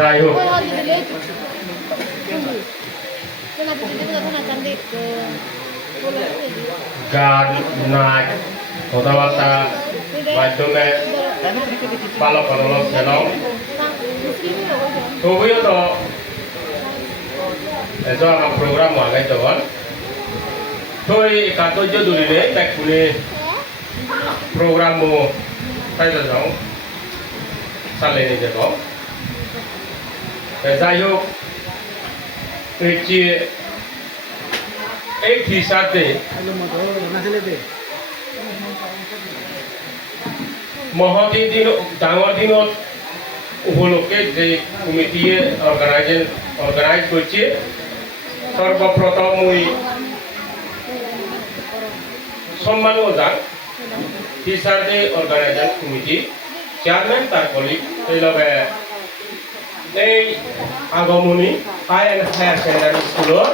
যাই হোক গান নাচ কথাবার্তা মাধ্যমে পালক পালক খেলাও তবুও তো এজো আমার প্রোগ্রাম আগাই তখন তো এই কার্য দূরে তাই খুলে program mo tayo daw sale ni dito tayo echi ek hisate মহতি দিন ডাঙর দিনত উপলক্ষে যে কমিটি অর্গানাইজ করছে সর্বপ্রথম মই সম্মান জান teacher day organisation committee chairman তার কলিগ এই লগে এই Agomoni high and higher secondary স্কুলের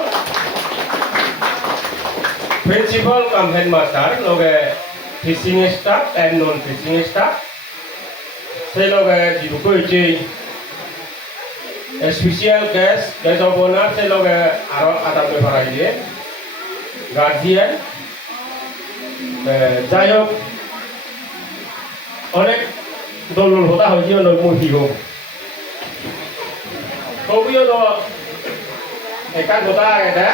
প্রিন্সিপাল কাম হেডমাস্টার লগে teaching staff and non teaching staff সেই লগে যিবু কইছে স্পেশাল গেস্ট অফ অনার সেই লগে আরো আদা ব্যবহার আইলে গার্জিয়ান যাই হোক অনেক দলুল হতা হয়েছে মূর্তি হোক তবুও তো একা কথা এটা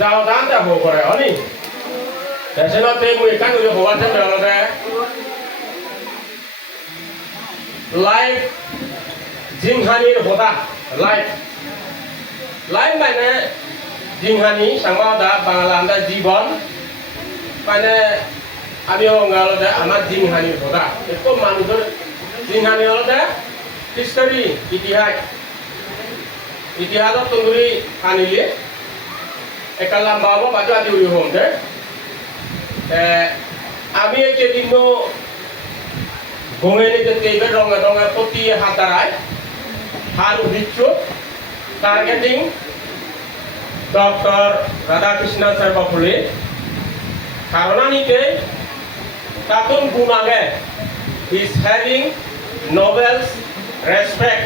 যাও দান যাব করে হনি দেশনতে মই একা করে হওয়াতে মেলতে লাইফ জিংহানির হতা লাইফ মানে জিংহানি সাংবাদা বাংলা আমরা জীবন মানে আমি অঙ্গালতে আমার জিংহানির হতা একটু মানুষের জিংহানি হলতে হিস্টরি ইতিহাসত তন্দুরি আনিলে একা লম্বা হব বাজু আদি উড়ি হমতে আমি একদিন গঙে নিতে তেইবে রঙে রঙে প্রতি হাতারায় হার উদ্দিচ্ছ টার্গেটিং ডক্টর রাধাকৃষ্ণ সর্বপল্লী কারণানিতে তাতুন গুণ আগে is having Nobel's respect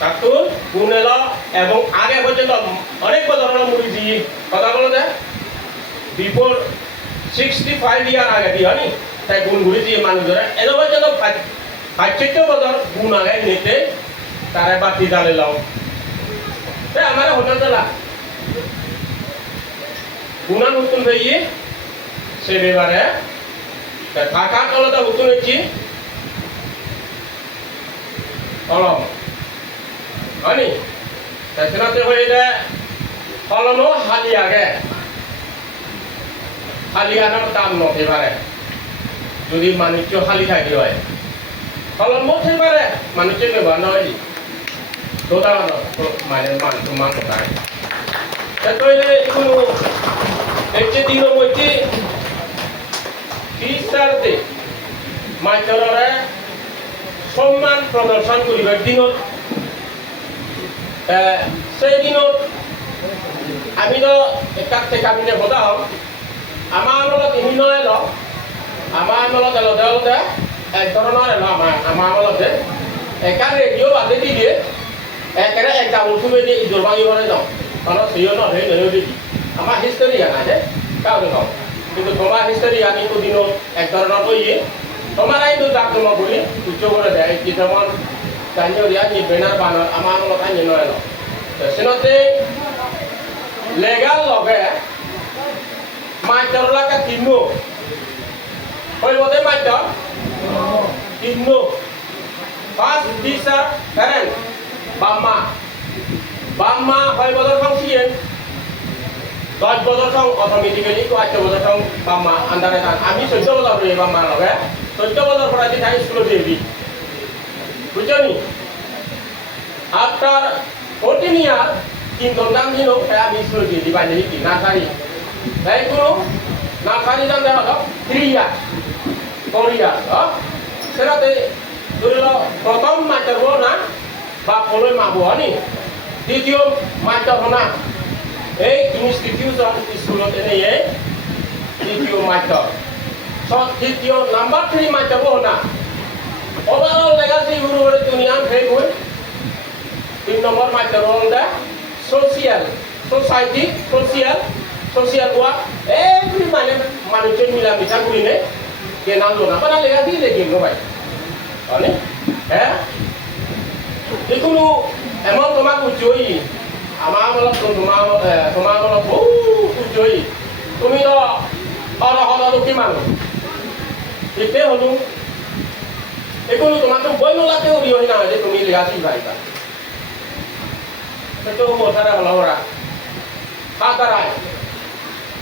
তাতুন গুণ এলো এবং আগে পর্যন্ত অনেক ধরনের মুড়ি দিয়ে কথা বলতে বিফোর 65 ইয়ার আগে দিয়ে হয়নি তাই গুণগুলি দিয়ে মানুষ ধরে এত পর্যন্ত 65 বছর গুণ আগে নিতে তারা বাতি জ্বালে লাও আমার হোটেল চালা গুণা নতুন হয়ে সে ব্যাপারে থাকা তলতে নতুন হয়েছি কলম হয়নি সেনাতে হয়ে ফলনও হালি আগে হালি আনার দাম নথেবারে যদি মানুষ খালি থাকি হয় ফলন মথেবারে মানুষের ব্যবহার নয় দোদা মানে মান কোথায় তৈলে কোনো একটি দিনের মধ্যে টিচারতে মাস্টাররা সম্মান প্রদর্শন করিবার দিনত সেই দিনত আমি তো একাত থেকে আমি কথা হম আমার আমলত ইমিন এলো আমার আমলত এলো দেওয়া এক ধরনের এলো আমার আমলতে একা রেডিও বাদে দি দিয়ে একেবারে একটা উঠুবে দিয়ে ইজোর ভাঙি বলে যাও কারণ সেও না হয়ে নেও দেখি আমার হিস্টোরি জানা আছে কাউকে খাও কিন্তু তোমার হিস্টোরি আমি কোনদিনও এক ধরনের বইয়ে তোমার আইন জাকজমা বলি উচ্চ করে দেয় কি যেমন জানিও দিয়া কি বেনার বানার আমার আমলত আইন নয় এলো সেনতে লেগাল লগে মাইটর লাগা তিননো হইব দে মাইটর তিননো ফার্স্ট টিচার প্যারেন্ট বাম্মা 6 বছর সংসিয়েন 10 বছর সং অটোমেটিক্যালি 8 বছর সং বাম্মা আন্ডারে থাক আমি 14 বছর হয়ে বাম্মা লগে 14 বছর পরে যে তাই স্কুলে দিবি বুঝছনি আফটার 14 ইয়ার কিন্তু নাম দিন আমি স্কুলে দিবি বাইরে কি না সারি তাই কোনো না সারি জানতে হলো 3 ইয়ার 4 ইয়ার সেটাতে ধরিল প্রথম মাস্টার বল না বা ফলে মাবো হনি দ্বিতীয় মাস্টার হনা এই ইনস্টিটিউশন স্কুলত এনে দ্বিতীয় মাস্টার তৃতীয় নাম্বার 3 মাস্টার হনা Overall legacy guru boleh dunia baik pun. 3 number macam orang dah social, society, social work. Every manusia milam bisa guru ni. Dia nanggung apa nak legacy dia game baik. Ani, Ikunu emang tomak ujui. Ama malah tomak malah ujui. Tumi dah orang tu kiman. Itu holu. Ikunu tomak tu boy nolak tu dia ni nak. Dia tumi legacy baik. Itu mau cara orang. Katarai.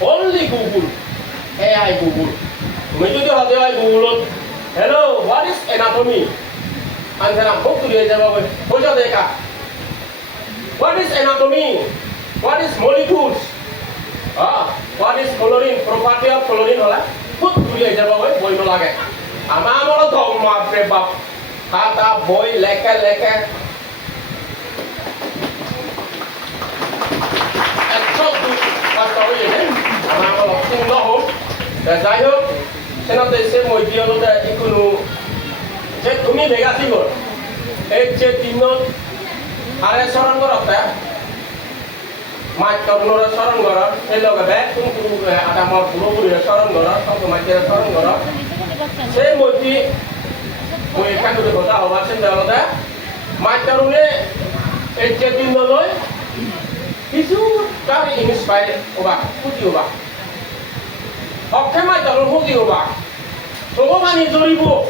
Only Google. AI Google. Mungkin dia ada AI Google. Hello, what is anatomy? Answer book tu dia jawab. Hoja dekha. What is anatomy? What is molecules? What is chlorine? Property of chlorine hola. Book tu dia jawab. Boy no lage. Ama amar thong ma prepap. Kata boy leke. Story ini, anak kalau tinggal home, dan saya, senang saya mau dia lo dah ikunu, jadi kami legacy gor, tinot, ada seorang gor apa? Macam orang seorang gor, saya lo kebet, tunggu ada mau puluh seorang gor, atau macam seorang gor, saya mau di, mau ikan tu betul tahu, macam dah lo dah, macam ni, tinot lo. Isu kami inspire ubah, puji ubah. Oke macam puji ubah. Semua mani juribu.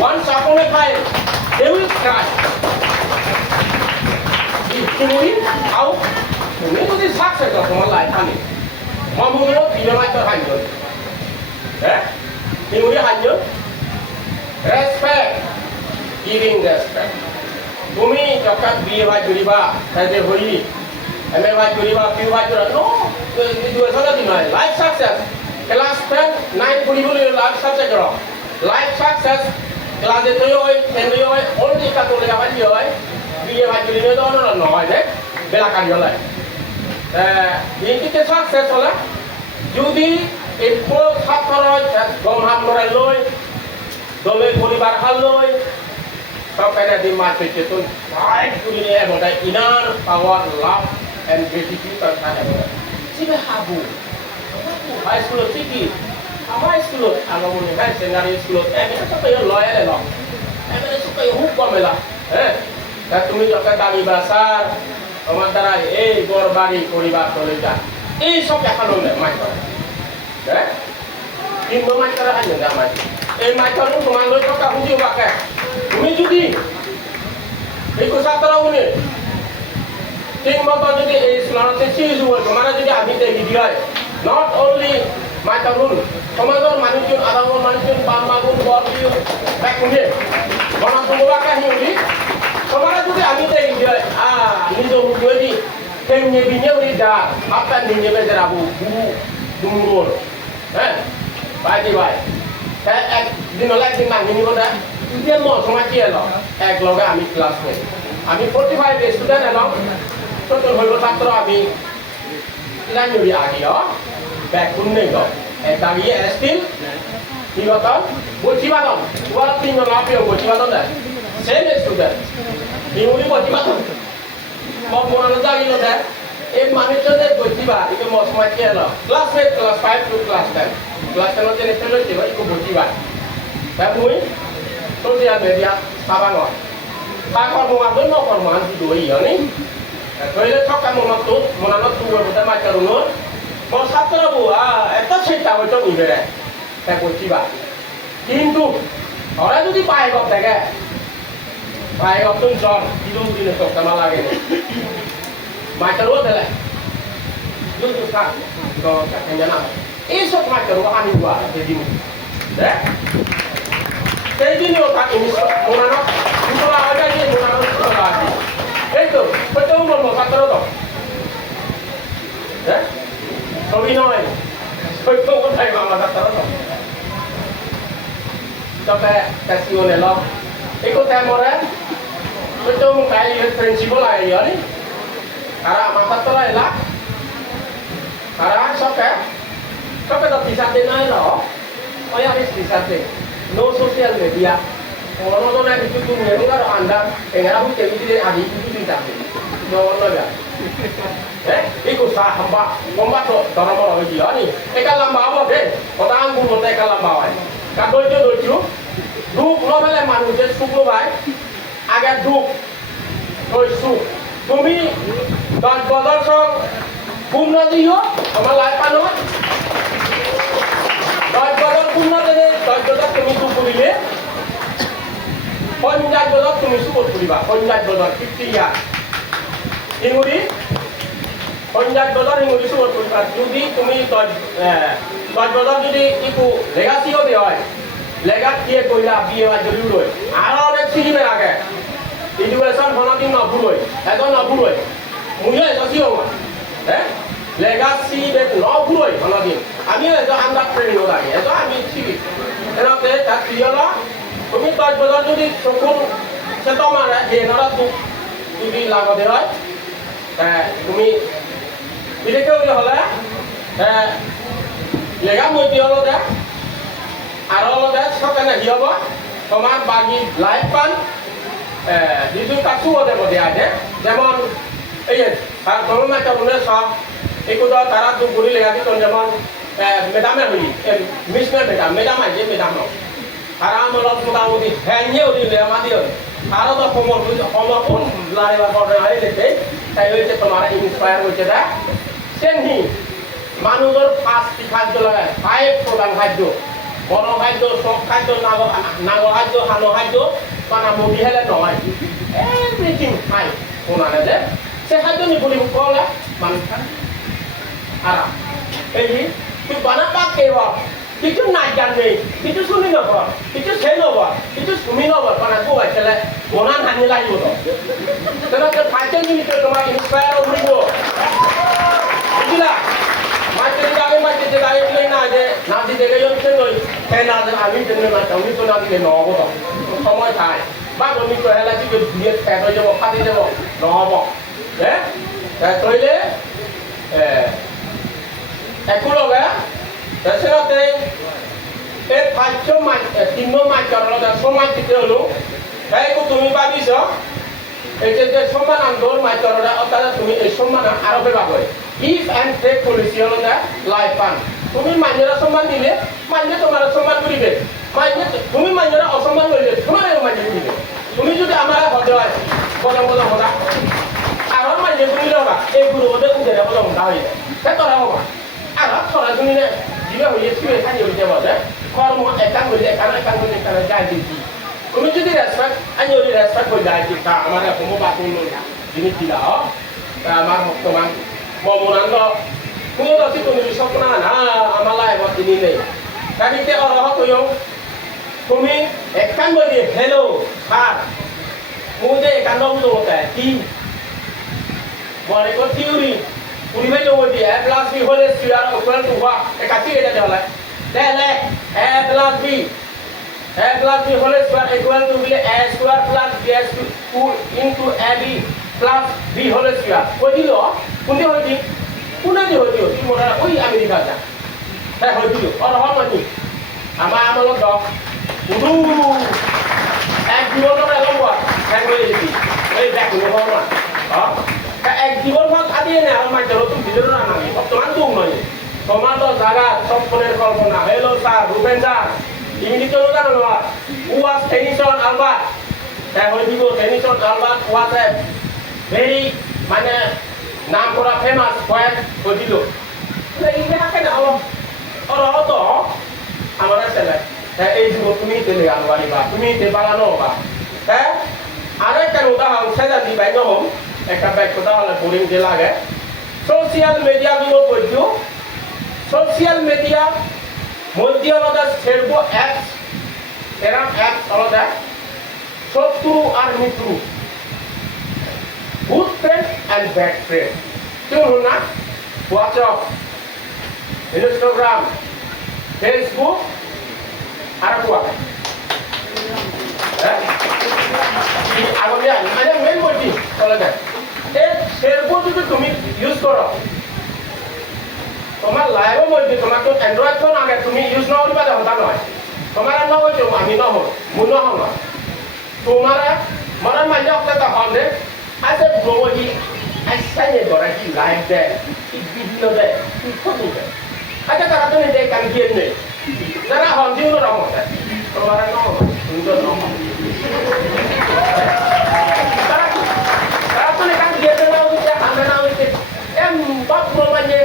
Once upon a time, they will cry. Ini out. Ini tu di sukses lah semua lain kami. Mamu ni tidak macam hanyut. Ini hanyut. Respect, giving respect. Kami cakap biar juriba, saya beri. MMI Kuriba, PY Kuriba, no, itu salah di mana. Life success, kelas 10, 9 Kuriba life success kero. Life success, kelas 10 yoy, only kat oleh apa dia yoy, PY Kuriba itu orang noy deh, belakan yoy. Ini kita success olah, jadi itu faktor gomham norai loy, dole Kuriba hal loy, sampai nanti macam itu, baik Kuriba ada inner power, love. And gratitude and thankfulness. Siapa habu? High school city. High school. Kalau mungkin high secondary school. Mereka suka yang loyal lah. Mereka suka yang hukum lah. Dan tumi juga kami besar. Pemantarai. Gorbari Kuriba Kolija. Sok yang kalau ni macam. Ini macam aja dah macam. Macam tu komando juga uji pakai. Tumi judi. Ikut satu tahun ni. Ting mata jadi selama sesi jual, kemana jadi habis deh video. Not only macam tu, kemana manusia, orang manusia, bangun, baju, back ni, mana semua kan ni, kemana jadi habis deh video. Ini tu video ni, kemnya video ni dah, apa ni belajar abu, dumur, baik. Di nolak di mana ni mana, dia mau semua dia loh, loga kami kelas ni, kami 45 student along. Contoh kalau satu kami lain jadi lagi back pun ni kau, tadi still, ni kata, bocil baton, buat tinggal apa yang bocil baton dah, same student, ni mungkin bocil baton, mau mana lagi lo dah, manusia dah bocil bat, itu mau semua dia lo, class 5 to class 10 nanti ni terus dia ikut bocil bat, tapi sosial media apa ngor, takkan mau apa no korban tu dua ni. Toilet thok kamu maksud, mana tu berbuat macam runut. Kalau satu rabu, itu cerita macam ni beres. Saya kunci bah. কিন্তু orang tu di pai kok tak? Pai kok tu jom, hidup di negara sama lagi. Macam tu dah. Itu tu kan, kalau katanya nak. Esok macam tu kan juga, jadi ni. Jadi ni orang ini, mana? Itu lah ada ni, mana lagi. Itu, betul mau satu tu. Kami noi, betul kan saya mama satu tu. Sampai kasih oleh lo, ikut temoran, betul kayak prinsipal lah ya ni. Karena masa tu lah, karena sampai tak bisa tenai lo, oh ya harus bisa ten, no social media, ono na itu tu ni ni kalau anda enggak aku jadi dia adi itu tidak jangan lah ikut sah hamba hamba tu orang orang lagi ni kalau bawa deh orang pun betul kalau bawa kalau itu duk lo bela manusia suk lo baik agar duk oi suk তুমি দশ বছর সব পূর্ণ দিও আমার life পানো 10 বছর পূর্ণ দিলে 10 বছর তুমি সুখ করিলে 50 বছর তুমি সুখ করিবা 50 বছর 50 ইয়ার ইংরেজি 50 বছর ইংরেজি সুখ করিবা যদি তুমি 10 বছর যদি একটু লেগাসিও দেওয়া হয় লেগাত দিয়ে কইলা বিয়ে হয় জরুরি হয় আর অনেক সিজনে লাগে এডুকেশন ফোনদিন নভুলই এখন নভুলই মুইও এসি হম হ্যাঁ লেগাসি নভুলই ফোনদিন আমিও এজ আন্ডার ট্রেনিং লাগে এজ আমি শিখি এনেকে তার ক্লিয়ার তুমি 10 বছর যদি চকুন সেটা মারে এনরা যদি লাগতে হয় তুমি বিলেকে হলে লেগা মধ্যে হলো দে আর হলো দে সকালে কি হব তোমার বাকি লাইফ পান itu tak suah deh dia aja, zaman, kalau macam mana sah, ikut dah tarat tu buri lagi tu zaman, medam ni, misnya medam aja medam no, haram malam tu tahu ni, hanya udi lama dia, kalau tu homer pun lari lari orang lain deh, saya itu kemarin inspire macam dah, senhi, manulur pas dikat tu lah, five program haju, orang haju, sok haju, nago haju, hano haju. Karena mau dihelat noai, everything high, mana ada? Sehat tu ni boleh buka lah, makan, arah. Tu mana pakai wah? Itu najan ni, itu suni apa? Itu sen apa? Itu sumi apa? Karena tu aja lah, orang hanya lagi tu. Karena kerja ni itu cuma inspire orang tu. Itulah. Macam jaga ni nade, nade jaga yang senoi, nade amin jeneng macam ni tu nade le nogo tu. সময় থাকে বা তুমি কহেলা যে দিয়ে ফেট হয়ে যাব ফাটি যাব নহব তইলে একো লগে তাৰপিছতে এই 3 মাস কারণে সময় দিতে হলো তাইকো তুমি ভাবিছ এই যে সম্মান আন্দোলন মাস কারণে অর্থাৎ তুমি এই সম্মান আরো পাবে ইফ এন্ড টেক পলিসি হলো দা লাইফ ফান তুমি মানুষেরা সম্মান দিলে মানুষ তোমার সম্মান করিবে তুমি মানুষেরা অসম্মান করিলে তোমার মানুষ করিবে তুমি যদি আমার হতে হয় বলম হতা আর মানুষ তুমি লবা এই গুরু ওদের উঠে বলম হতা হয়ে যায় সে তোরা হবা আর তোরা তুমি জিবে হয়ে শুয়ে খালি হয়ে যাবো যে কর্ম একান করলে একান যায় দিচ্ছি তুমি যদি রেসপেক্ট আমি যদি রেসপেক্ট করে যায় দিতা আমার কোনো বাকুন জিনিস দিলা আমার বর্তমান মমনান্দ কোনো দশি তুমি স্বপ্ন না আমার লাইফত তিনি নেই কাহিতে অরহ কইও তুমি একান বলি হেলো স্যার মুদে একান বুঝো মতে কি বলে কো থিওরি পরিবে তো বলি a plus b whole square equal to what একাছি এটা হলে তাহলে a plus b whole square equal to বলে a square plus b into ab plus b whole square কই দিল কোনটি হইতি কোনটি হইতি কি মোরা ওই আমেরিকা যা তাই হইতি অরহ মানি আমার আমলত উদু এক জীবনের এলবা এক হয়ে যেতি এই দেখ হল না এক জীবন ভাগ আদিয়ে না আমার মাঝে তুমি ভিতরে না নামি বর্তমান তুম নয় তোমার তো জায়গা স্বপ্নের কল্পনা হেলো স্যার রুবেন স্যার ইংরেজি তো জানো না ওয়াজ টেনিসন আলবার্ট তাই হয়ে দিব Tennyson Albert was a very মানে নাম করা ফেমাস পয়েন্ট হয়ে দিল এই দেখাকে না অরহ তো আমার ছেলে এই জীবন তুমি তেলে আনবানি বা তুমি তে বানানো বা হ্যাঁ আরেকটা উদাহরণ সেটা দিবাই নহম একটা ব্যাখ্যা হলে বোরিং যে লাগে সোশ্যাল মিডিয়া গুলো বলছো সোশ্যাল মিডিয়া মধ্যে আলাদা ছেড়ব অ্যাপস এরা অ্যাপস আলাদা শত্রু আর মিত্র good friend and bad friend কেউ হল না হোয়াটসঅ্যাপ ইনস্টাগ্রাম ফেসবুক আর কুয়া আগতে মানে মেইন বলছি চলে যায় সেরকম যদি তুমি ইউজ করো তোমার লাইভের মধ্যে তোমার তো অ্যান্ড্রয়েড ফোন আগে তুমি ইউজ না করিবা হতা নয় তোমার না হইছো আমি নহম মুন নহম তোমারা মরা মাঝে একটা হবে আছে ব্রোহি আইসাইনে ধরা কি লাইভ দেয় কি ভিডিও দেয় কি ফটো দেয় আচ্ছা তারা তো নেই কান গিয়ে নেই যারা হন দিন রকম আছে তোমারা নয় সুন্দর নয় তারা তো নেই কান গিয়ে না হইছে আমরা না হইছে বাপ ব্রহ্মাঞ্জে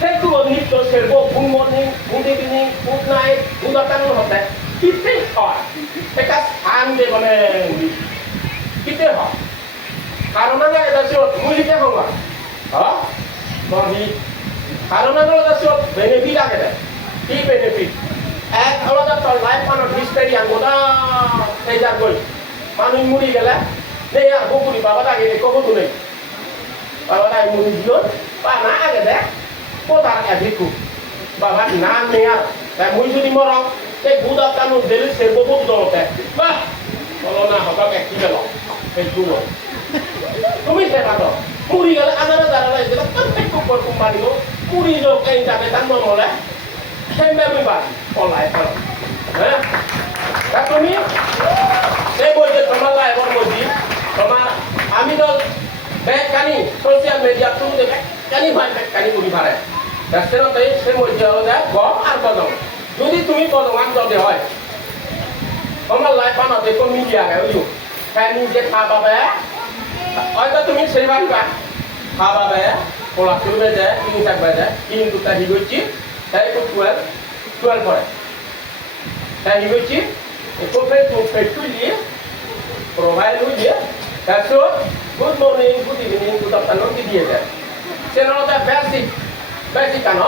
সেইটো নিত্য সেরব good morning good evening good night good afternoon হতে কিতে হয় এটা সানডে মানে কিতে হয় কারণ না এটা সব মুলিতে হওয়া হ্যাঁ বহি কারণ না এটা সব বেনিফিট আগে দেয় কি বেনিফিট এক আলাদা তোর লাইফ মানে হিস্টরি আঙ্গোদা সেই যা কই মানুষ মুড়ি গেলে নেই আর বকুরি বাবা আগে কব তো নেই বাবা আগে মুড়ি দিও বা না আগে দেয় কোথার এদিকু বাবা নাম নেই আর তাই মুই যদি মরম সেই গুড আফটারনুন দিলে সে বহুত দরতে বাহ বলো না হবা একটি গেল সেই গুলো তুমি সেবা দাও মুড়ি গেলে আদারে দাঁড়ালে যেটা প্রত্যেক উপর কোম্পানি মুড়ি যোগ এই যাবে তার মলে সেই মেমি বাদ পলাই পারো হ্যাঁ তা তুমি সেই বই যে তোমার লাইফের মধ্যে তোমার আমি তো ব্যাগ কানি সোশ্যাল মিডিয়া তুমি যে ব্যাগ কানি ভাই ব্যাগ কানি মুড়ি ভাড়ে সেটাতে সে মধ্যে হলো দেয় গম আর বদম যদি তুমি বদমান যদি হয় তোমার লাইফ বানাতে তো মিডিয়া গেল ফ্যান যে খাবাবে হয়তো তুমি সেই ভাববা খাবাবে পোলা চলবে যায় তিনি থাকবে যায় কিন্তু তা হিগোচ্ছি তাই একটু 12 পরে তাই হিগোচ্ছি একটু ফেটু দিয়ে প্রোভাইড হয়ে তারপর good morning good evening good afternoon দিয়ে যায় সেটা বেসিক কেন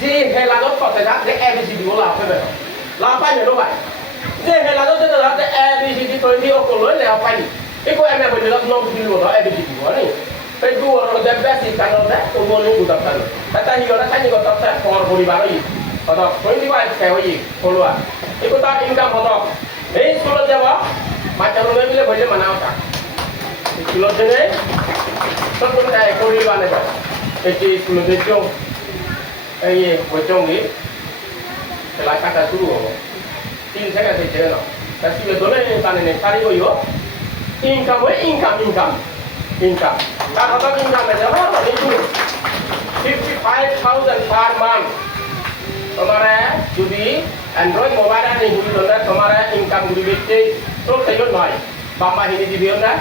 যে হেলাদত কথা যা যে এবিসিডি বলা হবে লাভ পাই না ভাই যে হেলাদত যে লাভ যে এবিসিডি তো দিয়ে অকল লে পাই Iko eme ko dilo no dilo do e bi ko ni. Pe du ro de basic kan do ko mo lu ku ta tan. Ta hi ro ta ni ko ta ta ko ro ri ba ri. Ko do ko ni ba ke ho yi ko lo a. Iko ta income ho do. Ei sulo de ba ma cha ro me bile bhole manao ta. Sulo de ne so ko ta ko ri ba ne ba. E ti sulo de chong. Ei ye ko chong ni. La ka ta suru ho. 3 second se che no. Ta si le do le ta ne ta ri ko yo. Income với income. Các họ có income là rất là đi chung 55,000 per month. तुम्हारा যদি Android mobile ani hudi donda तुम्हारा income hudi bete so sayo noi. Bama hini di biona.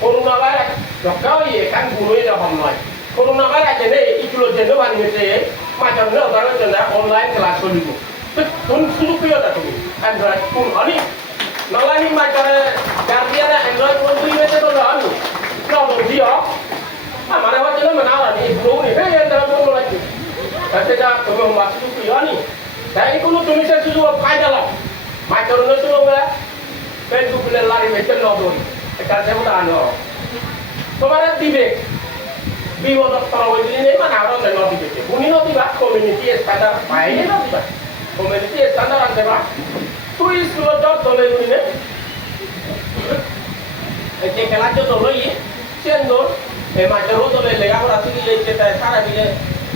Corona virus dokau ye kan guru ye hom noi. Corona virus jene ikulo jene wan ngete macam no daro jena online class solibu. Tun sulu piyo da tumi. Android pun ani Nalani macam Guardian Android pun beri macam tu lah ni. Kau tu dia, mana awak jangan mana ni, belum ni, yang dalam tu lagi. Tapi dah tu masuk tu dia ni. Tapi kalau tu ni saya suruh faedah lah. Macam mana suruh saya, Facebook boleh lari macam tu. Kalau saya bukan ano. Kemarin tiba, biwa doktor awak ini mana orang yang tiba. Buni tiba, community standar, faedah tiba. Community standar apa tiba? Tu istilah job boleh buni ni. Jadi kalau job boleh, cendol, macam tu boleh lega berarti dia kita cara bila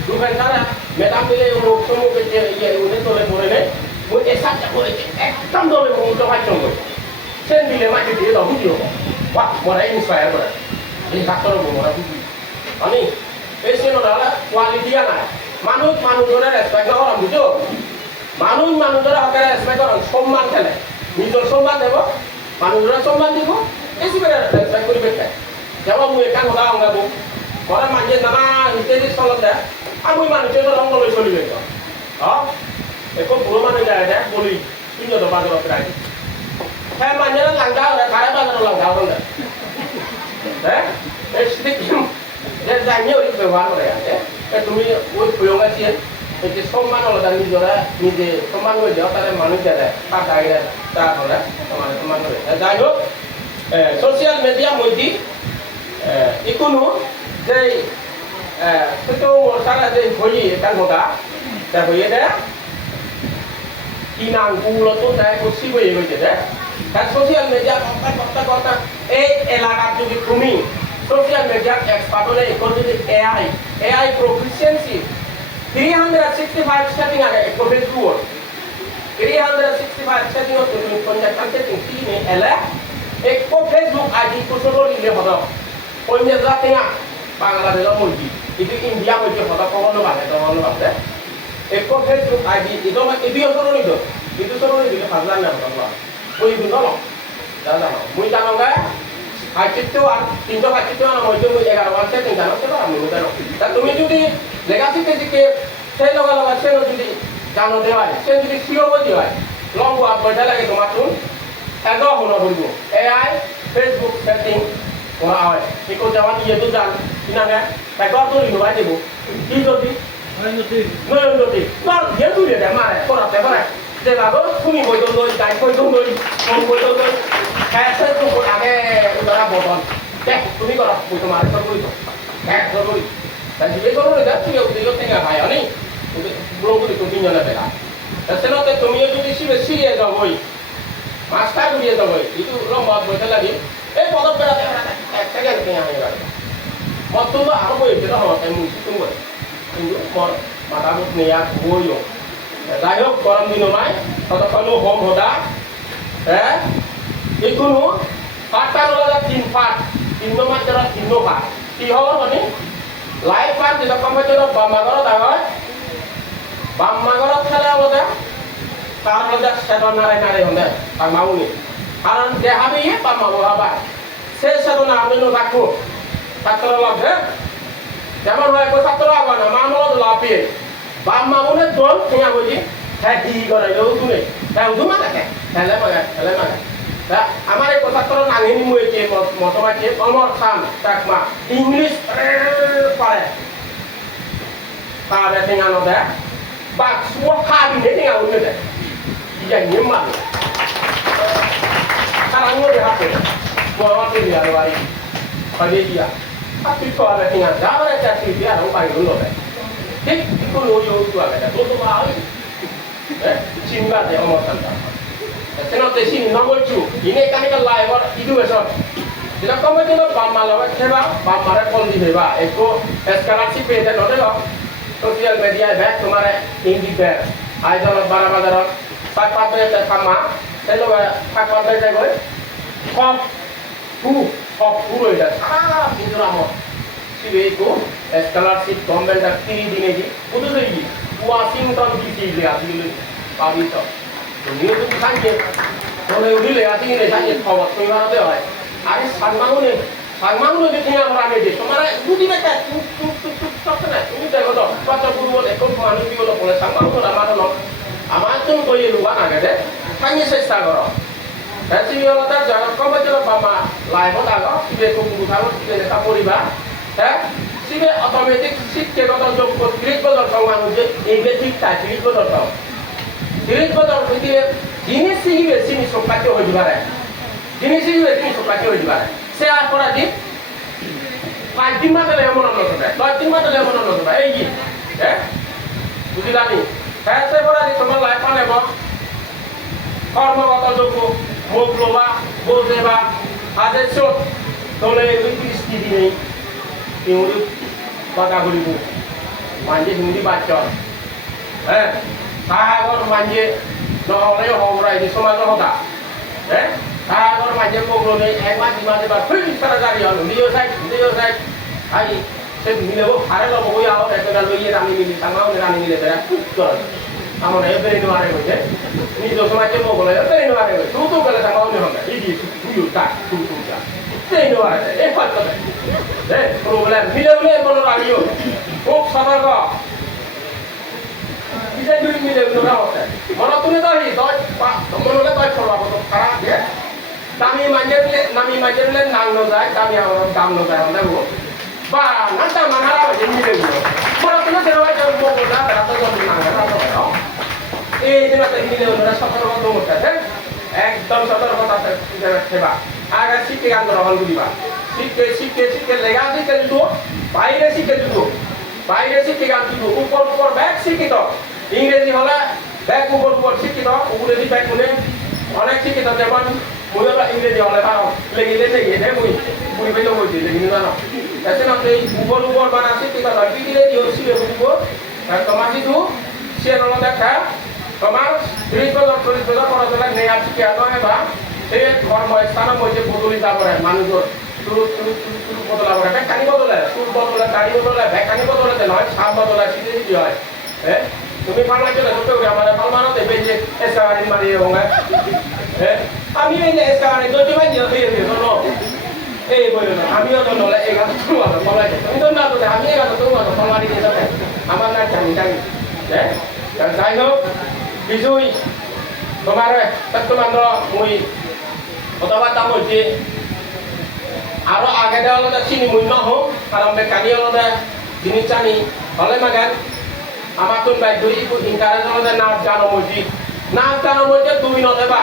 bukan cara, macam bila orang semua kerja ia ini boleh boleh ni, boleh saja boleh, ekam boleh untuk macam tu. Cendol bila macam dia dah video, wah, boleh inspire boleh. Ini faktor boleh budi. Ani, esok adalah quality ana. Manut orang respect orang bujo. মানুষ মানুষের হকে respect করেন সম্মান খেলে নিজের সম্মান দেব মানুষের সম্মান দিব বেশি করে রেসপেক্ট করবে যেমন মুই এখান কথা অঙ্গাবো ঘরের মাঝে নানা ইত্যাদি চলত দেয় আর মুই মানুষের রঙ লৈ চলিবে একো বুড়ো মানুষ যায় দেয় বলি তিনজন বাজার প্রায় হ্যাঁ মানুষের লাঙ্গা হলে খারাপ বাজার লাঙ্গা হলে হ্যাঁ এই সিকিম যে জানিয়ে ওই ব্যবহার করে আছে তুমি ওই প্রয়োগ আছে এটি সম্মান হলো তার নিজেরা নিজে সম্মান করে দেওয়া তাদের মানুষ যারা তার দাঁড়িয়ে তার হলে তোমার সম্মান করে যাই হোক সোশ্যাল মিডিয়া মধ্যে ইকোনো যে সেটো সারা যে হই এখান কথা তা হইয়ে দেয় কি নাম গুলো তো দেয় করছি বই হয়েছে দেয় তার সোশ্যাল মিডিয়া কথা এই এলাকার যদি তুমি সোশ্যাল মিডিয়ার এক্সপার্ট হলে এখন যদি AI proficiency 365 setting ada ekofit tool 365 setting of the conjunction setting ini ela ekko Facebook ID ko solo lile hodo onye zatinga Bangladesh multi itu India multi hodo ko no bale ekko Facebook ID itu solo nido itu solo nido khazan na hodo koi guno no dada no mui jano ga hachituan tindo hachituan mo itu mui 11 wan setting jano selo amu dano ta tumi judi legacy ke সেই লগা সেনো যদি জানো দেওয়ায় সে যদি CO দেওয়ায় long word বইটা লাগে তোমার তুন এগো হলো বলবো এআই ফেসবুক সেটিং কোনা হয় ইকো জামান ইয়ে তো জান কিনানে এগো তো লিবাই দেব কি যদি নয়নতি নর ইয়ে তুই দে মারে কোরাতে পারে যে বাবু তুমি বই তো লই যাই কই তো লই কোন বই তো লই এসে তো আগে উদারা বদন দেখ তুমি করো বই তো মারে তো কই তো এক জরুরি তাই দিবে জরুরি দা তুই উদিও তেঙ্গা ভাই অনি belum itu pinjana bela. Dan senang tetapi itu sih jawoi, master dia jawoi. Itu lomba betul lagi. Pada bela sekian punya ni kan. Waktu tu aku boleh kita hawa temu itu kan. Itu mor mata buk ni ya boyo. Dahulu koram di rumah, kalau kamu home hoda, itu nu patar wala tin nomor jarak tin nomor. Tihor ni, live part tidak kamu jarak bamagoro dah. বাম্মাগরত খেলা বলতে তার মধ্যে সেটা নারে হলে তার মাউনি কারণ দেহাবি বাম্মা বহাবা সে সেটা আমি রাখবো ছাত্র লাগবে যেমন হয় ছাত্র আগে না মামলত লাপিয়ে বাম্মা মনে দল ঠিয়া বুঝি হ্যাঁ কি করে তুমি হ্যাঁ উদুমা দেখে হেলে মাগে আমার এই ছাত্র নাঙিনি মুয়েছে মতবাইছে অমর খান চাকমা ইংলিশ পারে তার ঠিয়ানো দেয় Bak semua kali ni yang udah deh, dia nyemak. Sekarang ni dia apa? Buat dia lari, pada dia. Tapi kalau ada tinggal, jangan ada cakap dia orang paling dulu deh. Hei, itu loyo itu ada, tu mahal. Cinggat dia omor tanda. Senang tesi ni nombor tu, ini kan ikan live or itu besar. Tidak kamu tu bamma lawat siapa? Bamma rekon di siapa? Eko eskalasi pede nol deh. Sosial media back तुम्हारे हिंदी पे आज हम 12 बजे सात पाँच बजे तक हम चलो सात पाँच बजे गए खप पूरा इधर सारा बिजरा हो सिर्फ एक को स्कॉलरशिप गवर्नमेंट का 3 दिन की उधर ही वाशिंगटन डीसी ले आती है अभी तो ये तो सांगे तो ले ले आती है सांगे खबर तो यहाँ पे है अरे Sangmangu ni tinggal orang ini, semara budi mereka tak kena. Ini dah betul. Baca guru boleh, kau manusia boleh boleh sangmangu nama tu nom. Amatun kau ye luar nak ada, hanya sesa koro. Tapi kalau tak jangan kau baca bapa lain pun tak kau. Siapa kau guru tahu, siapa tak boleh bah. Siapa automatic sikit kau job kau klik betul sangmangu je, immediate tak klik betul tau. Klik betul itu jenis sini sokat je hoji barai. Jenis sini sokat je hoji barai. Se apora di 5 দিন মাত্র এমন নজরে 10 দিন মাত্র এমন নজরে এই কি বুঝিলানি সে পড়া দি তোমার লাইফ নেব কর্মগত যোগ্য মুখ লোবা বোঝেবা আজে চোট তোলে ওই স্থিতি নেই ইউরি কথা বলিব মানজে হিন্দি বাচ্চা সাহাগর মানজে নহলে হমরাই দি সমাজ হতা Kalau macam pokok ni, ekmat di mana ber, free seragari orang, dia saya, ay, saya ni lepas hari lepas boleh awak, itu kalau ia rami mili, sama orang rami mili berat, betul. Kamu ni beri ni mana boleh, ni tu macam pokok ni, beri ni mana boleh, tu kalau sama orang orang, ini tu tak, tu ya, beri ni mana, efat tu, problem, mili mana rami yo, kok sabar kau. Bisa jadi mili mana orang, mana tu ni tahu, pak, mana le tahu kalau apa tu karat dia. Kami manjirle nang no jai kami orang dam no jai onda go ba nanta manara ba jemi le go mora tuna serwa jam mo go da rata jam nang ra to ei jena ta hile onda satar ba do mota he ekdom satar ba ta jena theba aga sikke gan গ্রহণ করিবা sikke lega sikke দিতো বাইরে sikke gan দিতো উপর back শিক্ষিত ইংরেজি হলে back উপর শিক্ষিত উপরে দি ব্যাক মনে অনেক শিক্ষিত যেমন Mula tak Inggeris orang lepas, lagi dia mui betul mui lagi ni mana. Tapi nanti ubur mana sih kita lagi dia sih ubur, dan masih tu siapa orang tak তোমার 30 বছর 40 বছর পড়াশোনা নেই আছে কি নয় বা এই কর্মস্থানের মধ্যে বদলি যাব না মানুষের তুই বদলা করে ভেকানি বদলে সুর বদলে দাড়ি বদলে ভেকানি বদলে নয় সাপ বদলে সিধে সিধে হয় হ্যাঁ তুমি ফার্মাই চলে ছোট করে আমার ফার্মানো দেবে যে এসআরই মারিয়ে হোঙ্গা হ্যাঁ আমি এই যে এসআরই তো ভাই নিয়ে হয়ে গেল নো এই বলে না আমিও তো নলে এই গাছ তোমার বলাই তুমি তো না তো আমি এই গাছ তোমার ফলমারি দিয়ে যাবে আমার না জানি জানি হ্যাঁ যাই হোক বিজুই তোমার তত্ত্বমান্দ্র মুই কথাবার্তা মধ্যে আরো আগে দেওয়া হলো চিনি মূল্য হোক কারণ বেকানি হলো জিনিস জানি হলে মাগেন আমার তো বাইক ধরি ইন্টারেস্ট হলো নাচ গানের মধ্যে নাচ গানের মধ্যে দুই নদেবা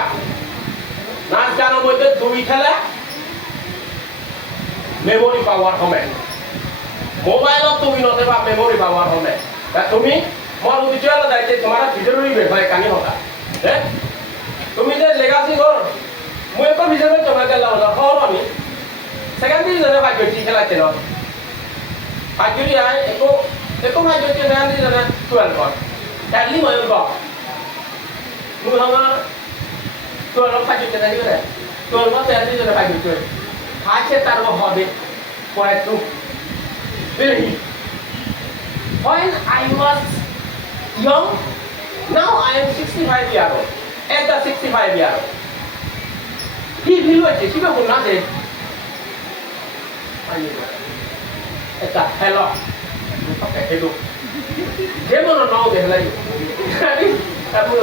নাচ গানের মধ্যে দুই খেলে মেমোরি পাওয়ার হবে মোবাইলত তুমি নদেবা মেমোরি পাওয়ার হবে তুমি মোর উদ্দেশ্য হলো দায়িত্ব তোমার ভিতরে বেপারে কানি হতা হ্যাঁ তুমি যে লেগাসি ঘর মই একো ভিতরে জমা গেল হল আমি সেকেন্ড ডিভিজনে ভাগ্যটি খেলাইতে ন ভাগ্যটি আই একো ভাগ্যটি সেকেন্ড ডিভিজনে 12 কর এটলি মই ক মুই আমার 12 ভাগ্যটি নাই রে 12 সেকেন্ড ডিভিজনে ভাগ্যটি আছে তার হবে point really when I was young now I am 65 years old at the 65 years old কি ভিল হচ্ছে কি ব্যাপার না যে এটা হ্যালো hello যেমন নাও দেখলাই তারপর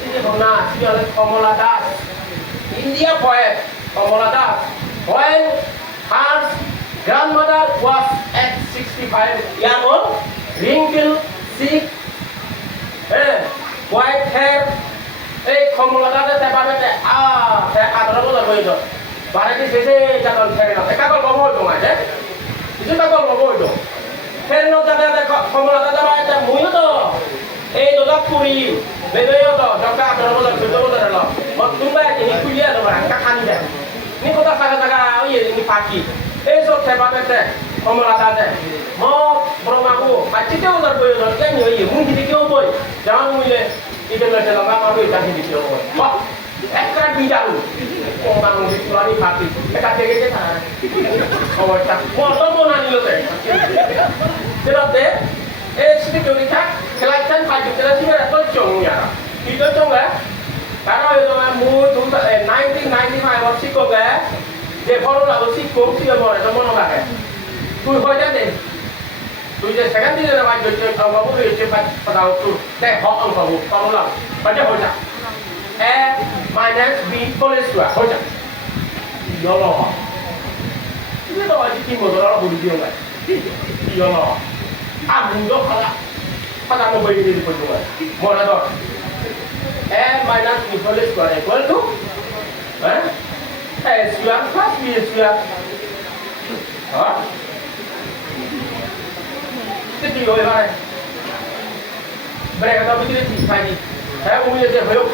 সিনে হনা সিনে Kamala Das India poet Kamala Das when her grandmother was at 65 years old wrinkled sick white hair এই কমলা দাসে তেপাবে তে আদর বলা হইল বারে কি শেষে জাতন ফেরে না কাগল বাবু হইল মাঝে কিছু কাগল বাবু হইল ফের ন দাদা কমলা দাদা বাইতে মুইও তো এই দাদা পুরি বেদয়ও তো জকা আদর বলা হইল বলা হলো মত তুমবা কি কুলিয়া তো রাঙ্কা খানি দে নি কথা সাগা সাগা ওই নি পাকি এই সব তেপাবে তে কমলা দাদা ম ব্রহ্মাবু আচিতে ওদার কই না কেন ওই মুই কি কেউ বই জান মুইলে itu macam apa malu itu di sini orang. Wah, ekor bijaru. Orang di Sulawesi Pati. Dekat dekat sana. Oh, tak. Motor pun ani loh. Sebab deh, security kelaikan paju kita sih ada tolong ya. Itu tolong ya. Karena itu mu 1995 waktu kau gaya, dia baru lalu sih kau sih mau ada mana lagi. Tu kau jadi. Tôi sẽ second đi là bài chuyện ông có việc chuyện bắt đầu từ để họ ông có một con lòng và cho hội chẳng minus b police là hội chẳng do lo cái đó là chỉ một đó là một điều này do lo ăn đó phát ra một bài gì cũng được một là đó minus b police là equal to square plus b square đó cái gì rồi này bây giờ tao biết cái gì phải đi thế cũng như thế phải học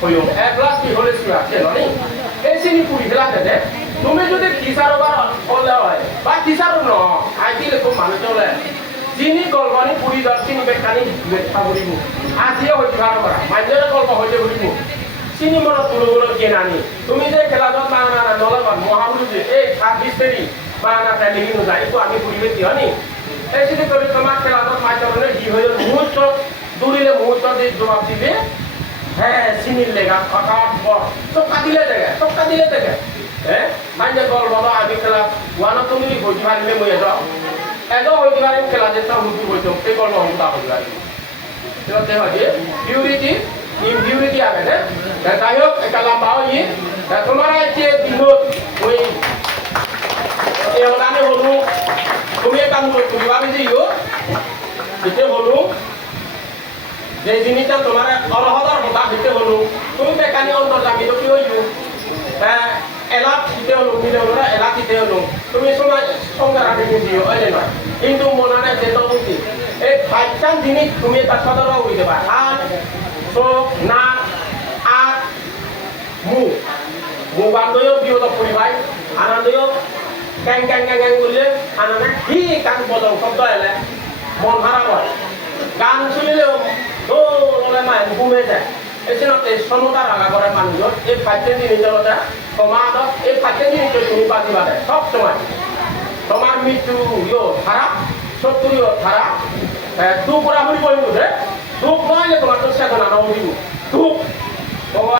phải học plus B whole square thế nó đi cái gì đi puri cái đấy তুমি যদি কিসার বার হলে হয় বা কিসার ন আইলে খুব মানুষ চলে যিনি গল্পনি পুরি দর্শিনী বেকানি ব্যাখ্যা করিব আজিও হইতে পারো করা মানুষের গল্প হইতে করিব চিনি মন পুরোগুলো কেনানি তুমি যে খেলাধুলা মানা নলবান মহাপুরুষ এই 26 তারিখ মানা ফ্যামিলি নো যাই তো আমি পুরিবে কি হনি এই যদি কবি তোমার খেলাধুলার মাধ্যমে কি হইল মুহূর্ত দূরিলে মুহূর্ত দিয়ে জবাব দিবে হ্যাঁ চিনির লেগা হঠাৎ চক্কা দিলে দেখে হ্যাঁ মানে গল্প আমি খেলা ওয়ানো তুমি হইতে পারিলে মই এজন হইতে পারিম খেলা যেটা হুজুর হইত সেই গল্প হুতা হইতে পারিম সেটা হয় যে পিউরিটি ইমপিউরিটি আগে না যাই হোক একটা লম্বা হই তোমার যে দিনত ওই এওলানে হলু তুমি কাম তুমি ভাবি দিও যেতে হলু যে জিনিসটা তোমার অলহদর হতা দিতে হলু তুমি বেকানি অন্তর্জামী তো কি হইলু এলাক দিতে হলু মিলে হলু না এলাক দিতে হলু তুমি সময় সংজ্ঞা রাখি দিও ওই নয় কিন্তু মনানে যেত মুক্তি এই ফাইভটান জিনিস তুমি তার সদর উঠতে পার হাত চোখ নাক আখ মুখ মুখ আনন্দও বিহত পরিবাই আনন্দও ক্যাং ক্যাং ক্যাং ক্যাং করলে আনন্দে কি কান বদল শব্দ এলে মন হারা হয় গান শুনিলেও ও মায়ের ঘুমে যায় এজনতে সমতার আগা করে মানুষজন এই ফাইটেন জিনিসটা সমাজত এই ফাইটেন জিনিসটা তুমি বাজিবা দেয় সব সময় তোমার মৃত্যু ইয়ে ধারা শত্রুয় ধারা দুঃখ করা হলি বলি দুঃখ নয় যে তোমার তো সেখানে আনা হইব দুঃখ